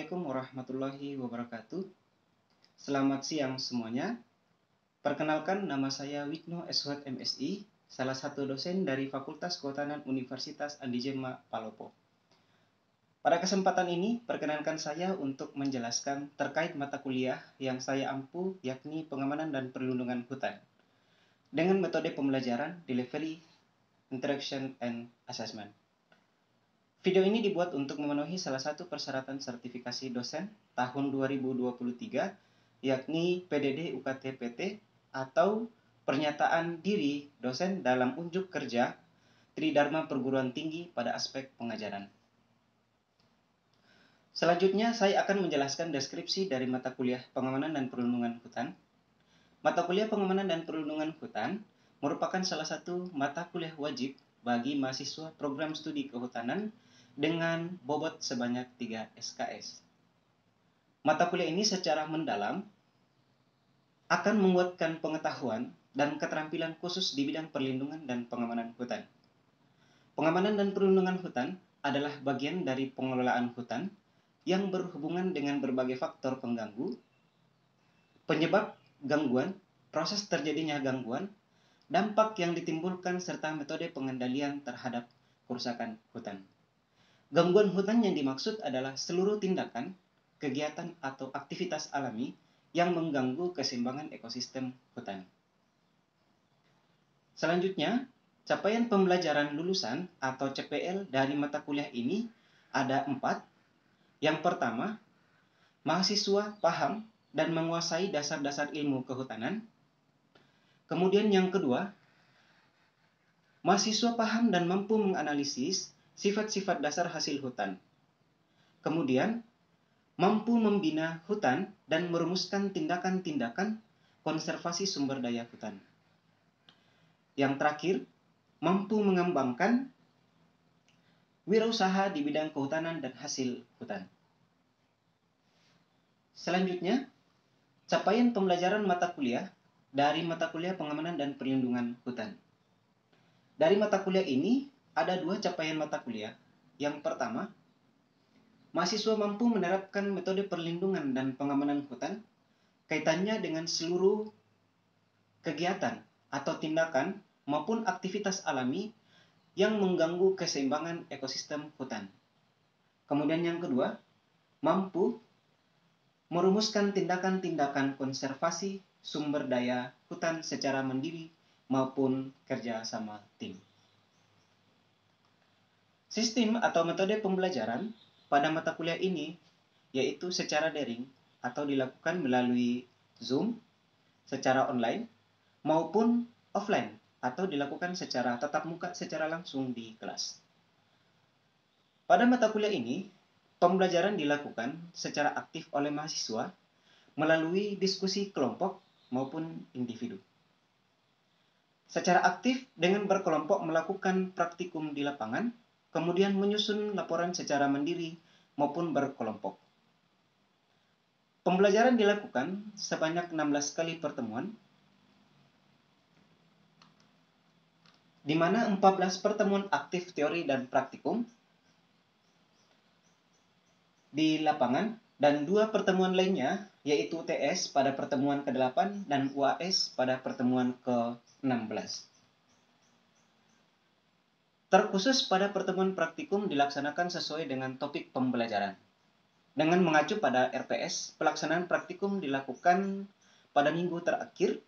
Assalamualaikum warahmatullahi wabarakatuh. Selamat siang semuanya. Perkenalkan, nama saya Wigno Eswat MSI, salah satu dosen dari Fakultas Kehutanan Universitas Andi Jema, Palopo. Pada kesempatan ini, perkenankan saya untuk menjelaskan terkait mata kuliah yang saya ampu, yakni Pengamanan dan Perlindungan Hutan, dengan metode pembelajaran Delivery, Interaction, and Assessment. Video ini dibuat untuk memenuhi salah satu persyaratan sertifikasi dosen tahun 2023, yakni PDD UKT-PT atau pernyataan diri dosen dalam unjuk kerja Tridharma Perguruan Tinggi pada aspek pengajaran. Selanjutnya, saya akan menjelaskan deskripsi dari mata kuliah Pengamanan dan Perlindungan Hutan. Mata kuliah Pengamanan dan Perlindungan Hutan merupakan salah satu mata kuliah wajib bagi mahasiswa program studi kehutanan dengan bobot sebanyak 3 SKS. Mata kuliah ini secara mendalam akan menguatkan pengetahuan dan keterampilan khusus di bidang perlindungan dan pengamanan hutan. Pengamanan dan perlindungan hutan adalah bagian dari pengelolaan hutan yang berhubungan dengan berbagai faktor pengganggu, penyebab gangguan, proses terjadinya gangguan, dampak yang ditimbulkan, serta metode pengendalian terhadap kerusakan hutan. Gangguan hutan yang dimaksud adalah seluruh tindakan, kegiatan, atau aktivitas alami yang mengganggu keseimbangan ekosistem hutan. Selanjutnya, capaian pembelajaran lulusan atau CPL dari mata kuliah ini ada 4. Yang pertama, mahasiswa paham dan menguasai dasar-dasar ilmu kehutanan. Kemudian yang kedua, mahasiswa paham dan mampu menganalisis sifat-sifat dasar hasil hutan. Kemudian, mampu membina hutan dan merumuskan tindakan-tindakan konservasi sumber daya hutan. Yang terakhir, mampu mengembangkan wirausaha di bidang kehutanan dan hasil hutan. Selanjutnya, capaian pembelajaran mata kuliah dari mata kuliah Pengamanan dan Perlindungan Hutan. Dari mata kuliah ini, ada 2 capaian mata kuliah. Yang pertama, mahasiswa mampu menerapkan metode perlindungan dan pengamanan hutan kaitannya dengan seluruh kegiatan atau tindakan maupun aktivitas alami yang mengganggu keseimbangan ekosistem hutan. Kemudian yang kedua, mampu merumuskan tindakan-tindakan konservasi sumber daya hutan secara mandiri maupun kerja sama tim. Sistem atau metode pembelajaran pada mata kuliah ini yaitu secara daring atau dilakukan melalui Zoom, secara online, maupun offline atau dilakukan secara tatap muka secara langsung di kelas. Pada mata kuliah ini, pembelajaran dilakukan secara aktif oleh mahasiswa melalui diskusi kelompok maupun individu. Secara aktif dengan berkelompok melakukan praktikum di lapangan, kemudian menyusun laporan secara mandiri maupun berkelompok. Pembelajaran dilakukan sebanyak 16 kali pertemuan, di mana 14 pertemuan aktif teori dan praktikum di lapangan, dan 2 pertemuan lainnya yaitu UTS pada pertemuan ke-8 dan UAS pada pertemuan ke-16. Terkhusus pada pertemuan praktikum dilaksanakan sesuai dengan topik pembelajaran. Dengan mengacu pada RPS, pelaksanaan praktikum dilakukan pada minggu terakhir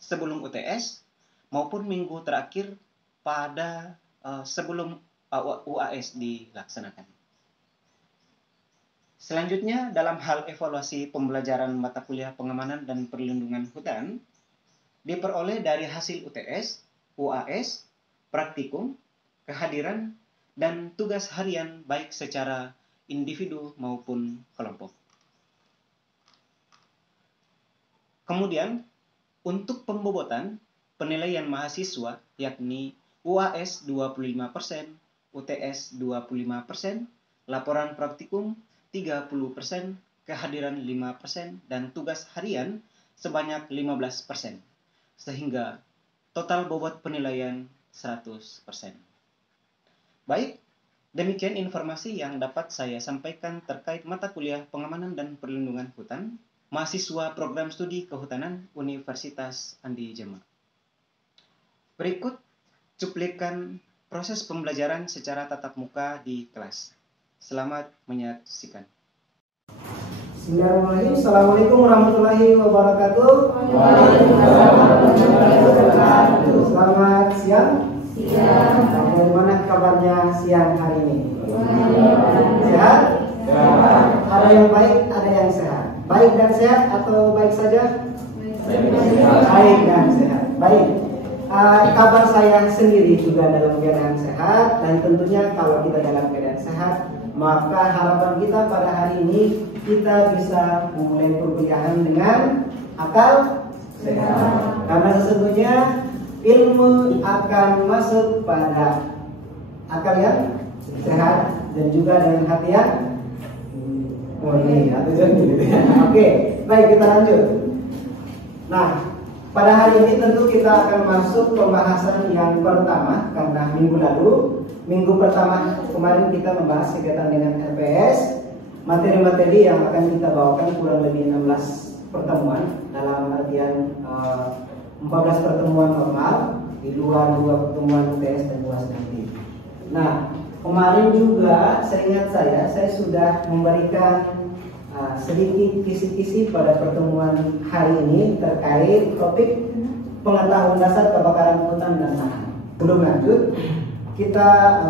sebelum UTS maupun minggu terakhir pada sebelum UAS dilaksanakan. Selanjutnya, dalam hal evaluasi pembelajaran mata kuliah Pengamanan dan Perlindungan Hutan, diperoleh dari hasil UTS, UAS, praktikum, kehadiran, dan tugas harian baik secara individu maupun kelompok. Kemudian, untuk pembobotan penilaian mahasiswa yakni UAS 25%, UTS 25%, laporan praktikum 30%, kehadiran 5%, dan tugas harian sebanyak 15%, sehingga total bobot penilaian 100%. Baik, Demikian informasi yang dapat saya sampaikan terkait mata kuliah Pengamanan dan Perlindungan Hutan, mahasiswa program studi kehutanan Universitas Andi Jema. Berikut cuplikan proses pembelajaran secara tatap muka di kelas. Selamat menyaksikan. Bismillahirrahmanirrahim. Assalamualaikum warahmatullahi wabarakatuh. Selamat siang. Bagaimana kabarnya siang hari ini? Sehat? Ada yang baik, ada yang sehat. Baik dan sehat atau baik saja? Baik dan sehat. Baik. Kabar saya sendiri juga dalam keadaan sehat, dan tentunya kalau kita dalam keadaan sehat, maka harapan kita pada hari ini kita bisa memulai perkuliahan dengan akal sehat. Karena sesungguhnya ilmu akan masuk pada akal yang sehat dan juga dengan hati yang murni atau jernih gitu ya. Oke, baik, kita lanjut. Nah, pada hari ini tentu kita akan masuk pembahasan yang pertama, karena minggu pertama kemarin kita membahas kegiatan dengan LPS. Materi-materi yang akan kita bawakan kurang lebih 16 pertemuan, dalam artian 14 pertemuan normal, di luar 2 pertemuan UTS dan UAS nanti. Nah, kemarin juga seingat saya sudah memberikan sedikit kisi-kisi pada pertemuan hari ini terkait topik pengetahuan dasar kebakaran hutan dan lahan. Belum lanjut, kita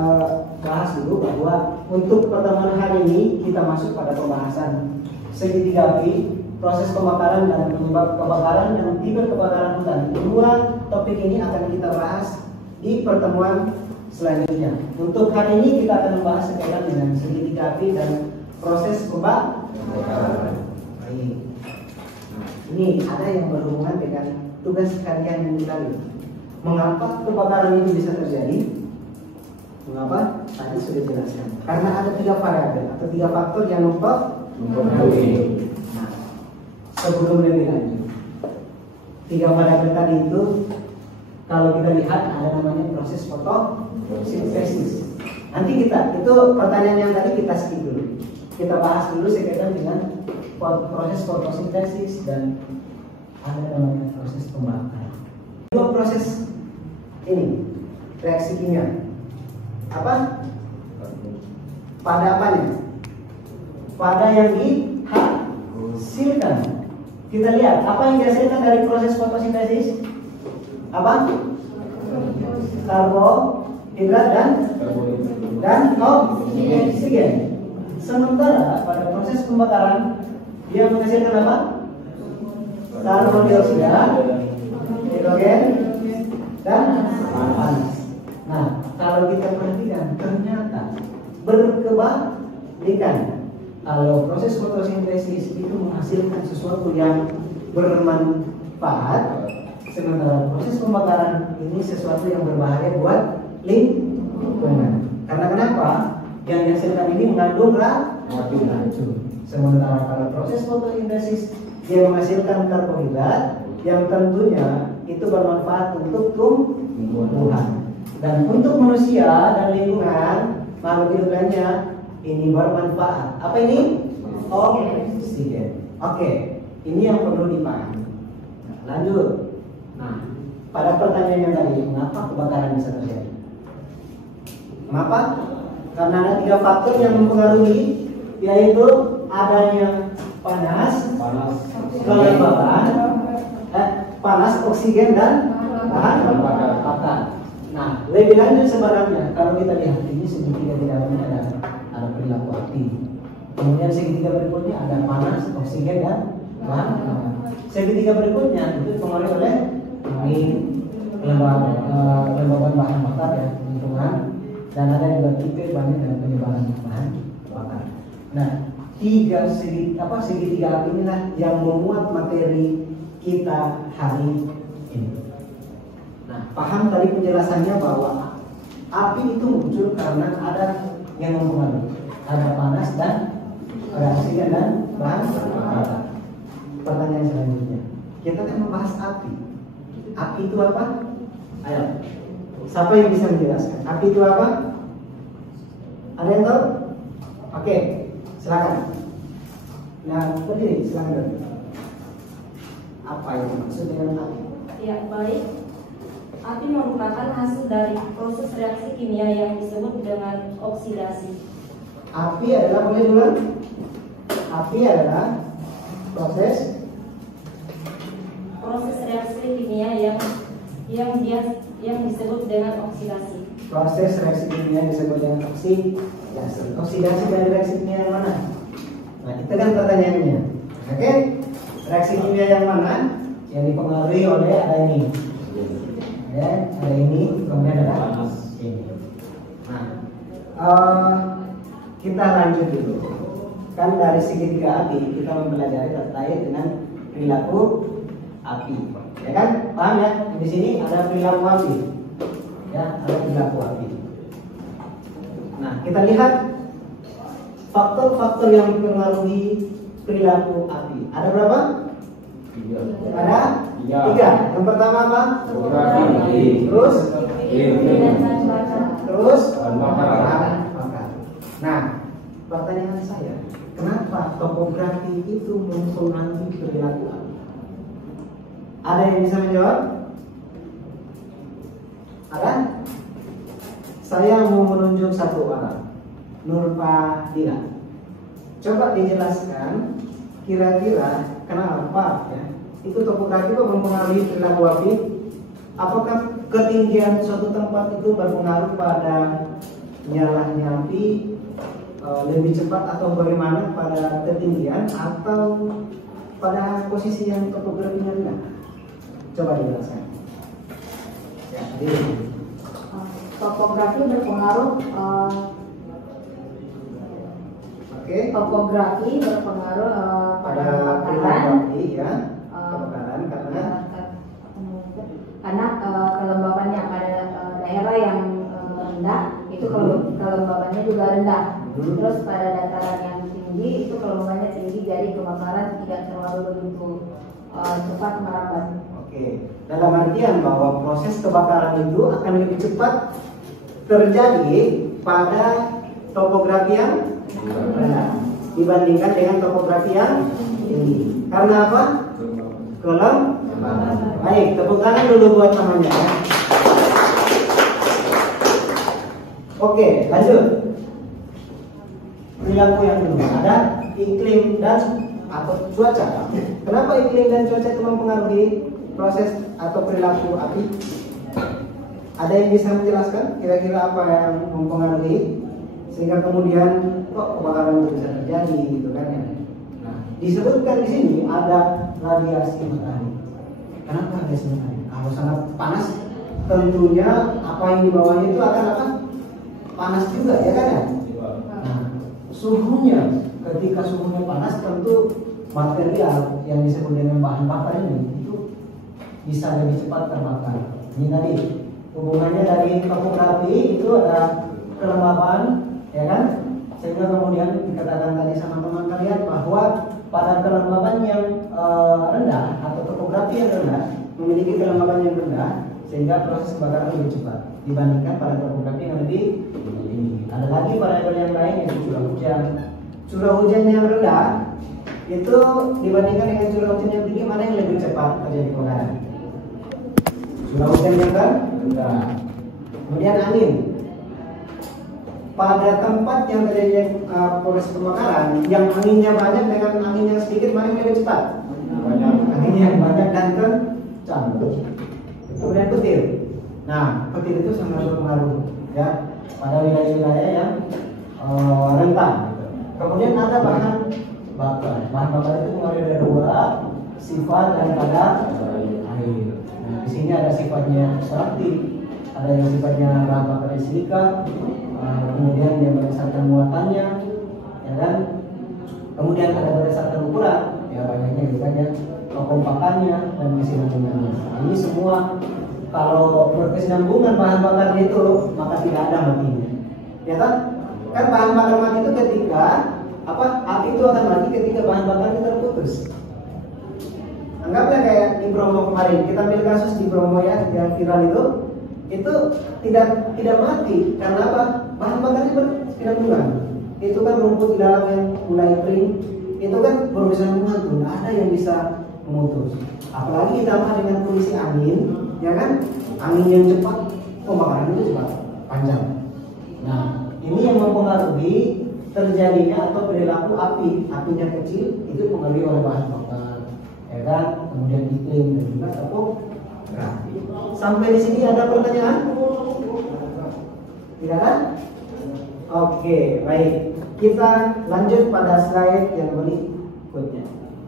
bahas dulu bahwa untuk pertemuan hari ini kita masuk pada pembahasan segitiga api, proses pembakaran dan penyebab kebakaran, dan tipe kebakaran hutan. Kedua topik ini akan kita bahas di pertemuan selanjutnya. Untuk hari ini kita akan membahas sekaitan dengan segitiga api dan proses kebakaran. Baik. Nah, ini ada yang berhubungan dengan tugas kalian yang tadi. Mengapa kebakaran ini bisa terjadi? Mengapa? Tadi sudah dijelaskan. Karena ada 3 variabel atau 3 faktor yang mempengaruhi. Nah, sebelum lebih lanjut, 3 variabel tadi itu kalau kita lihat ada namanya proses fotosintesis. Nanti itu pertanyaan yang tadi kita skip dulu. Kita bahas dulu sekaitan dengan proses fotosintesis dan ada namanya proses pembakaran. 2 proses ini reaksi kimia. Apa? Pada apanya? Pada yang dihasilkan. Kita lihat apa yang dihasilkan dari proses fotosintesis. Apa? Karbohidrat dan oksigen. Sementara pada proses pembakaran dia menghasilkan apa? Karbon dioksida, hidrogen, dan panas. Nah, kalau kita perhatikan ternyata berkebalikan. Kalau proses fotosintesis itu menghasilkan sesuatu yang bermanfaat, sementara proses pembakaran ini sesuatu yang berbahaya buat lingkungan. Karena kenapa? Yang dihasilkan ini mengandung racun. Sementara kalau proses fotosintesis dia menghasilkan karbohidrat yang tentunya itu bermanfaat untuk tumbuhan. Dan untuk manusia dan lingkungan, makhluk hidup lainnya, ini bermanfaat. Apa ini? Oksigen. Oke, ini yang perlu dipahami. Lanjut. Nah, pada pertanyaan yang tadi, mengapa kebakaran bisa terjadi? Mengapa? Karena ada 3 faktor yang mempengaruhi, yaitu adanya panas, kelembaban, panas, oksigen, dan bahan bakar. Nah, lebih lanjut sebenarnya kalau kita lihat ini segitiga di dalamnya ada perilaku api. Kemudian segitiga berikutnya ada panas, oksigen, dan bahan bakar. Segitiga berikutnya itu dipengaruhi oleh angin, kelembaban bahan bakar ya, lingkungan, dan ada juga tipe banyak dan penyebaran bahan bakar. Nah, segitiga api inilah yang memuat materi kita hari ini. Nah, paham tadi penjelasannya bahwa api itu muncul karena ada yang mempengaruhi, ada panas dan ada oksigen dan bahan bakar. Pertanyaan selanjutnya, kita akan membahas api. Api itu apa? Ayo, siapa yang bisa menjelaskan? Api itu apa? Ada yang tahu? Oke, silakan. Nah, berdiri, silakan. Apa yang maksud dengan api? Ya, baik. Api merupakan hasil dari proses reaksi kimia yang disebut dengan oksidasi. Api adalah, boleh dulu? Api adalah proses reaksi kimia yang disebut dengan oksidasi. Proses reaksi kimia disebut dengan oksidasi. Oksidasi dari reaksi kimia yang mana? Nah, itu kan pertanyaannya. Oke? Reaksi kimia yang mana? Yang dipengaruhi oleh ada ini. Ya, ada ini, kemudian ada ini. Nah, kita lanjut dulu. Kan dari segitiga api kita mempelajari terkait dengan perilaku api. Ya kan? Paham ya? Di sini ada perilaku api. Ya, ada perilaku api. Nah, kita lihat faktor-faktor yang mempengaruhi perilaku api. Ada berapa? Ada 3. Yang pertama apa? Terus bakar. Nah, pertanyaan saya, kenapa topografi itu mempengaruhi perilaku api? Ada yang bisa menjawab? Ada? Saya mau menunjuk satu orang, Nurfadila. Coba dijelaskan kira-kira kenapa ya itu topografi itu mempengaruhi perilaku api. Apakah ketinggian suatu tempat itu berpengaruh pada nyalanya api lebih cepat atau bagaimana pada ketinggian atau pada posisi yang topografinya rendah? Coba dijelaskan. Ya, Topografi berpengaruh. Topografi berpengaruh pada perilaku api ya. Kebakaran karena kelembabannya pada daerah yang rendah itu kelembabannya juga rendah. Terus pada dataran yang tinggi itu kelembabannya tinggi, jadi kebakaran tidak terlalu begitu cepat merambat. Oke, dalam artian bahwa proses kebakaran itu akan lebih cepat terjadi pada topografi yang rendah dibandingkan dengan topografi yang tinggi. Karena apa? Baik, tepuk tangan dulu buat namanya ya. Oke, lanjut. Perilaku yang kedua ada iklim dan atau cuaca. Kenapa iklim dan cuaca itu mempengaruhi proses atau perilaku api? Ada yang bisa menjelaskan kira-kira apa yang mempengaruhi sehingga kemudian kok kebakaran itu bisa terjadi gitu kan ya? Nah, disebutkan di sini ada radiasi matahari. Kenapa radiasi matahari? Kalau sangat panas, tentunya apa yang di bawahnya itu akan apa? Panas juga ya kan ya? Nah, suhunya, ketika suhunya panas tentu material yang disebut dengan bahan bakar ini itu bisa lebih cepat terbakar. Ini tadi hubungannya dari topografi itu ada kelembaban, ya kan? Sehingga kemudian dikatakan tadi sama teman kalian bahwa pada kelembaban yang rendah atau topografi yang rendah memiliki kelembaban yang rendah sehingga proses kebakaran lebih cepat dibandingkan pada topografi yang lebih tinggi. Ada lagi variabel yang lain yaitu curah hujan. Curah hujan yang rendah itu dibandingkan dengan curah hujan yang tinggi, mana yang lebih cepat terjadi kebakaran? Curah hujan yang rendah. Kemudian angin. Pada tempat yang terjadi proses kebakaran, yang anginnya banyak dengan angin yang sedikit, mana yang lebih cepat? Angin yang banyak dan kencang. Kemudian petir. Nah, petir itu sangat berpengaruh ya pada wilayah-wilayah yang rentan. Kemudian ada bahan bakar. Bahan bakar itu mengalir dari dua sifat daripada air. Nah, di sini ada sifatnya ekstraktif, ada yang sifatnya bahan bakar silika. Kemudian yang berdasarkan muatannya, ya kan? Kemudian ada berdasarkan ukuran, ya banyaknya juga ya, kekompakannya dan kesinambungannya. Ini semua kalau berkesinambungan bahan bakar itu maka tidak ada matinya, ya kan? Kan bahan bakar mati itu ketika apa? Api itu akan mati ketika bahan bakar itu terputus. Anggaplah kayak di Bromo kemarin, kita ambil kasus di Bromo ya yang viral itu. itu tidak mati karena apa? Bahan bakarnya berkesinambungan. Itu kan rumput di dalam yang mulai kering, itu kan berkesinambungan tuh, tidak ada yang bisa memutus. Apalagi ditambah dengan kondisi angin, ya kan? Angin yang cepat, pembakaran itu cepat, panjang. Nah, ini yang mempengaruhi terjadinya atau perilaku api. Apinya kecil itu dipengaruhi oleh bahan bakar, ya kan? Kemudian iklim dan juga topografi. Sampai di sini ada pertanyaan? Tidak kan? Oke, baik. Kita lanjut pada slide yang berikutnya.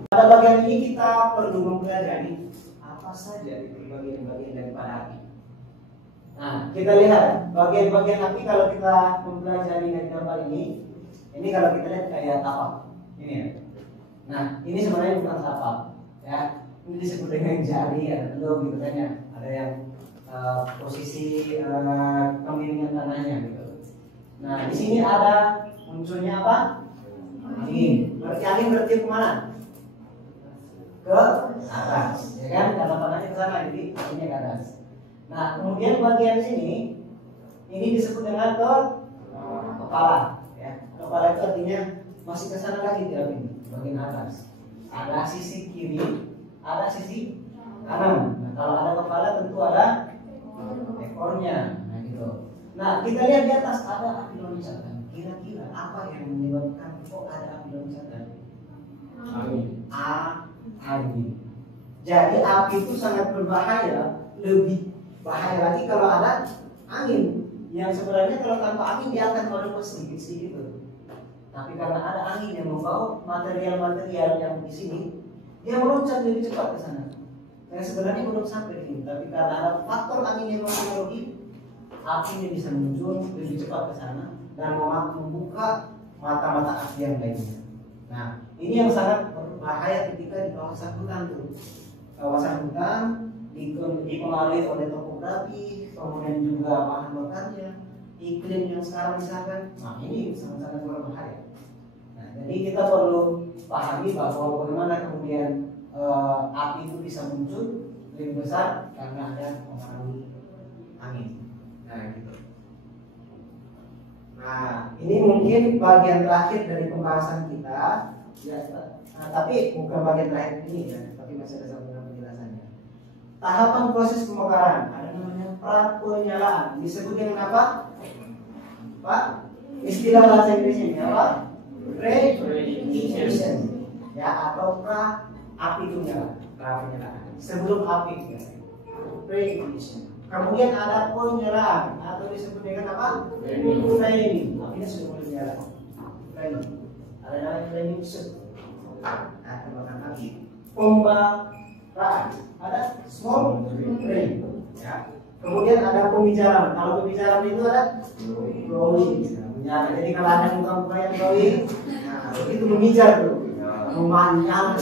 Pada bagian ini kita perlu mempelajari apa saja itu bagian-bagian daripada api. Nah, kita lihat bagian-bagian api kalau kita mempelajari dari gambar ini kalau kita lihat kayak tapak. Ini ya. Nah, ini sebenarnya bukan tapak, ya. Ini disebut dengan jari, ada telur gitu kan ya. Ada yang posisi kemiringan tanahnya gitu. Nah, di sini ada munculnya apa? Angin. Berarti angin bertiup kemana? Ke atas, ya kan? Karena tanahnya ke sana, jadi anginnya ke atas. Nah, kemudian bagian sini ini disebut dengan kepala, ya. Kepala itu artinya masih ke sana lagi tidak ini, bagian atas. Ada sisi kiri, ada sisi kanan. Nah, kalau ada kepala tentu ada ekornya. Nah, gitu. Nah, kita lihat di atas ada api loncatan. Kira-kira apa yang menyebabkan kok ada api loncatan? Angin. Jadi api itu sangat berbahaya, lebih bahaya lagi kalau ada angin. Yang sebenarnya kalau tanpa angin dia akan merebak sedikit-sedikit. Tapi karena ada angin yang membawa material-material yang di sini, dia meloncat lebih cepat ke sana. Yang sebenarnya belum sampai di sini, tapi karena ada faktor angin yang mempengaruhi, apinya bisa muncul lebih cepat ke sana dan membuka mata-mata api yang lainnya. Nah, ini yang sangat berbahaya ketika di kawasan hutan tuh. Kawasan hutan dipengaruhi oleh topografi, kemudian juga bahan bakarnya, iklim yang sekarang misalkan. Nah, ini sangat-sangat berbahaya. Nah, jadi kita perlu pahami bahwa bagaimana kemudian api itu bisa muncul lebih besar karena ada pengaruh angin. Nah, gitu. Nah, ini mungkin bagian terakhir dari pembahasan kita. Ya, nah, tapi bukan bagian terakhir ini ya, tapi masih ada sambungan penjelasannya. Tahapan proses pembakaran ada namanya pra-penyalaan. Disebut dengan apa? Pak? Istilah bahasa Inggrisnya apa? Pre-ignition. Ya, atau api itu nyala, pra-penyalaan. Sebelum api ya. Pre-ignition. Kemudian ada penyalaan atau disebut dengan apa? Flaming. Apinya sudah mulai menyala. Flaming. Ada namanya flaming shoot. Nah, tembakan api. Pembakaraan. Ada small flame. Ya. Kemudian ada pembicaraan. Kalau pembicaraan itu ada glowing. Menyala. Jadi kalau ada muka-muka yang glowing, nah itu memijar tuh, memanjang.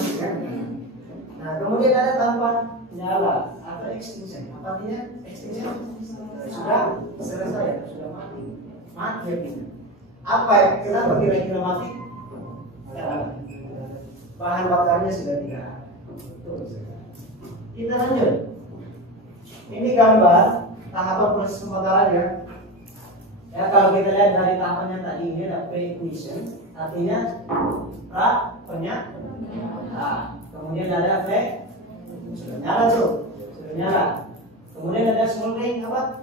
Nah, kemudian ada tanpa nyala atau extinction. Apa artinya extinction? Sudah selesai, sudah mati. Mati artinya. Apa ya? Kenapa kira-kira mati? Bahan bakarnya sudah tidak ada. Kita lanjut. Ini gambar tahapan proses pembakarannya. Ya, kalau kita lihat dari tahapannya tadi ini ada pre-ignition, artinya penyalaan. Nah, kemudian ada sudah nyala tuh, sudah nyala. Kemudian ada smoldering apa?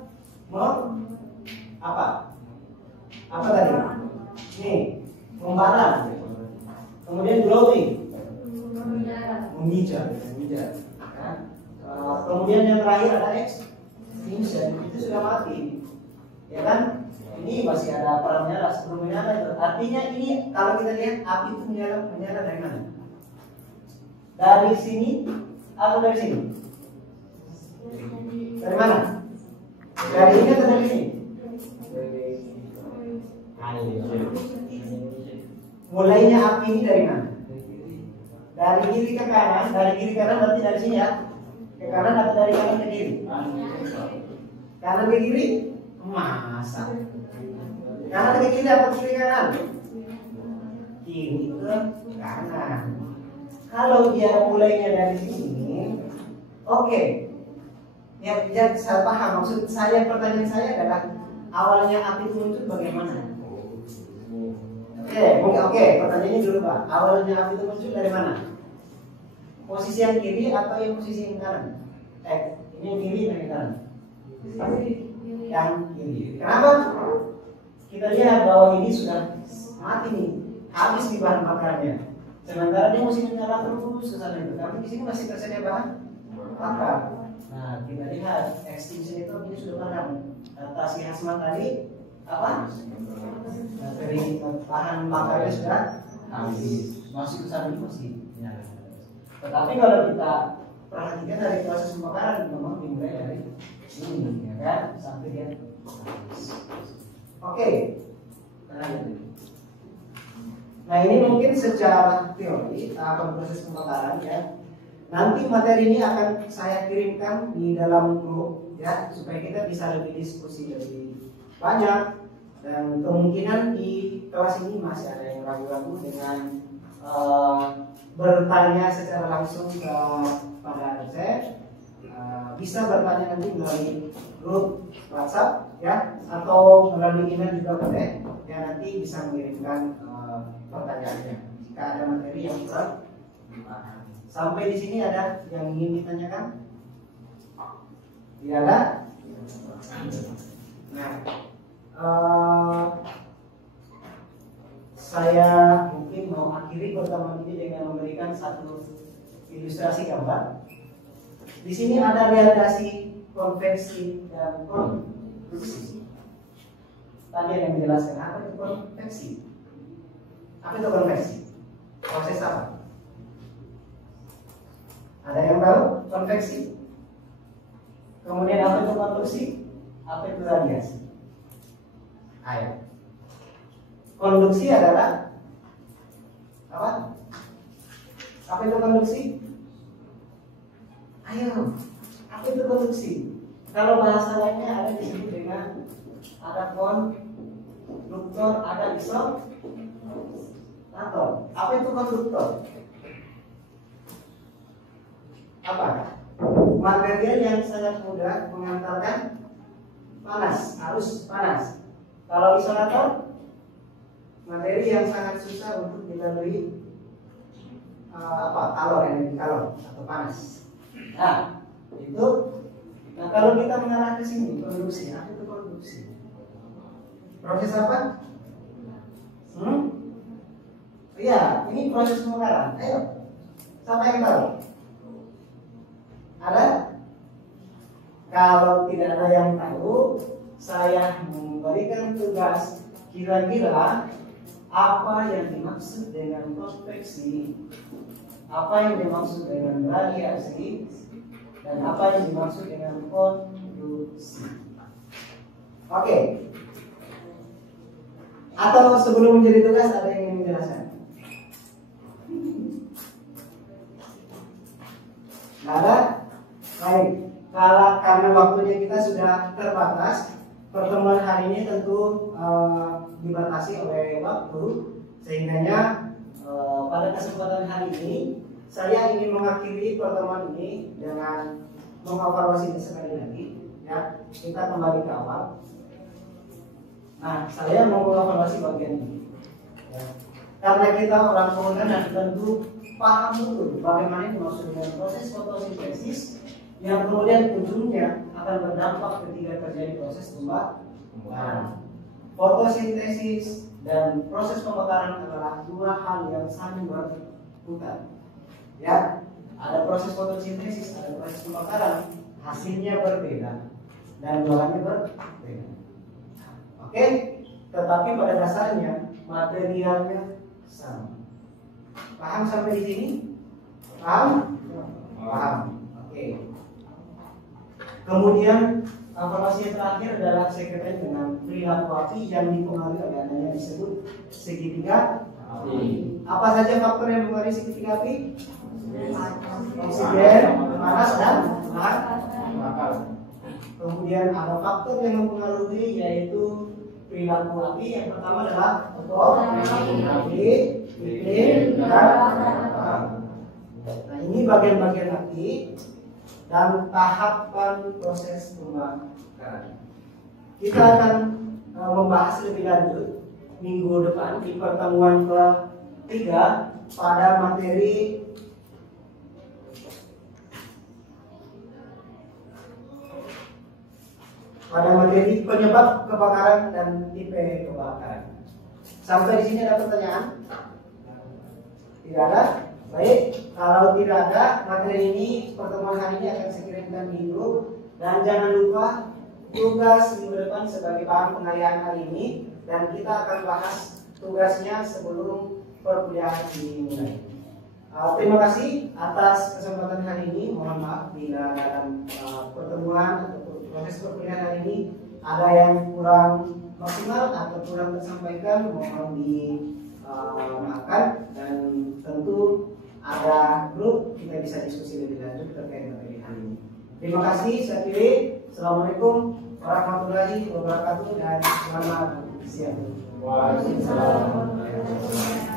Apa tadi? Nih, membara. Kemudian glowing, memijar. Kemudian yang terakhir ada extinction, itu sudah mati, ya kan? Ini masih ada perang nyala sebelum menyala itu. Artinya ini kalau kita lihat api itu menyala dari mana? Dari sini atau dari sini? Dari mana? Dari ini atau dari sini? Mulainya api ini dari mana? Dari kiri ke kanan. Dari kiri ke kanan berarti dari sini ya. Ke kanan atau dari kanan ke kiri? Kanan ke kiri? Masa? Kanan ke kiri atau kiri ke kanan? Kiri ke kanan. Kalau dia mulainya dari sini, oke. Ya, saya paham. Maksud saya, pertanyaan saya adalah awalnya api itu muncul bagaimana? Oke, pertanyaannya dulu Pak. Awalnya api itu muncul dari mana? Posisi yang kiri atau yang posisi yang kanan? Ini yang kiri atau yang kanan? Yang kiri. Kenapa? Kita lihat bahwa ini sudah mati nih, habis di bahan bakarnya. Sementara dia masih menyala terus ke sana itu. Tapi di sini masih tersedia bahan bakar. Nah, kita lihat extinction itu ini sudah padam. Kata si Hasman tadi apa? Nah, dari bahan bakarnya sudah habis. Masih ke sana masih menyala. Tetapi kalau kita perhatikan dari proses pembakaran memang dimulai dari ini, ya kan? Sampai dia habis. Oke. Nah, ini mungkin secara teori tahapan proses pembakaran ya. Nanti materi ini akan saya kirimkan di dalam grup ya, supaya kita bisa lebih diskusi lebih banyak. Dan kemungkinan di kelas ini masih ada yang ragu-ragu dengan bertanya secara langsung kepada dosen. Bisa bertanya nanti melalui grup WhatsApp ya, atau melalui email juga boleh ya, nanti bisa mengirimkan pertanyaannya jika ada materi yang kurang dipahami. Sampai di sini ada yang ingin ditanyakan? Tidak ada? Nah, saya mungkin mau akhiri pertemuan ini dengan memberikan satu ilustrasi gambar. Di sini ada realisasi konveksi dan konduksi. Tadi ada yang menjelaskan apa itu konveksi. Apa itu konveksi? Proses apa? Ada yang tahu konveksi? Kemudian apa itu konduksi? Apa itu radiasi? Ayo. Konduksi adalah apa? Apa itu konduksi? Ayo, apa itu konduksi? Kalau bahasa lainnya ada disebut dengan ada konduktor, ada isolator. Apa itu konduktor? Apa? Material yang sangat mudah mengantarkan panas, arus panas. Kalau isolator, materi yang sangat susah untuk dilalui energi kalor atau panas. Nah, itu. Nah, kalau kita mengarah ke sini, konduksi, apa itu konduksi? Proses apa? Iya, ini proses pembakaran. Ayo, siapa yang tahu? Ada? Kalau tidak ada yang tahu, saya memberikan tugas. Kira-kira apa yang dimaksud dengan konveksi, apa yang dimaksud dengan radiasi, dan apa yang dimaksud dengan konduksi. Oke. Atau sebelum menjadi tugas ada yang ingin menjelaskan? Ada? Baik. Karena waktunya kita sudah terbatas, pertemuan hari ini tentu dibatasi oleh waktu, sehingganya pada kesempatan hari ini saya ingin mengakhiri pertemuan ini dengan mengevaluasi sekali lagi ya. Kita kembali ke awal. Nah, saya mau mengevaluasi bagian ini ya. Karena kita orang pemakaran tentu paham betul bagaimana yang dimaksud dengan proses fotosintesis yang kemudian ujungnya akan berdampak ketika terjadi proses pembakaran. Fotosintesis dan proses pembakaran adalah dua hal yang saling berhubungan. Ya, ada proses fotosintesis, ada proses pembakaran, hasilnya berbeda dan bahannya berbeda. Oke, tetapi pada dasarnya materialnya sama. Paham sampai di sini? Paham? Paham. Oke. Kemudian evaluasi terakhir adalah sekretariat dengan perilaku api yang dipengaruhi oleh adanya disebut segitiga api. Apa saja faktor yang mempengaruhi segitiga api? Oksigen, panas dan bakar. Kemudian ada faktor yang mempengaruhi yaitu perilaku api. Yang pertama adalah api, iklim, dan bakar. Nah, ini bagian-bagian api dan tahapan proses pembakaran. Kita akan membahas lebih lanjut minggu depan di pertemuan ketiga pada materi penyebab kebakaran dan tipe kebakaran. Sampai di sini ada pertanyaan? Tidak ada? Baik, kalau tidak ada, materi ini, pertemuan hari ini akan saya kirimkan di grup. Dan jangan lupa tugas minggu depan sebagai bahan pengalihan hari ini, dan kita akan bahas tugasnya sebelum perkuliahan dimulai. Terima kasih atas kesempatan hari ini. Mohon maaf bila dalam pertemuan atau proses perkuliahan hari ini ada yang kurang maksimal atau kurang tersampaikan, mohon dimaafkan. Dan tentu ada grup, kita bisa diskusi lebih lanjut terkait materi hari ini. Terima kasih, saya pilih. Assalamualaikum warahmatullahi wabarakatuh dan selamat siang. Waalaikumsalam.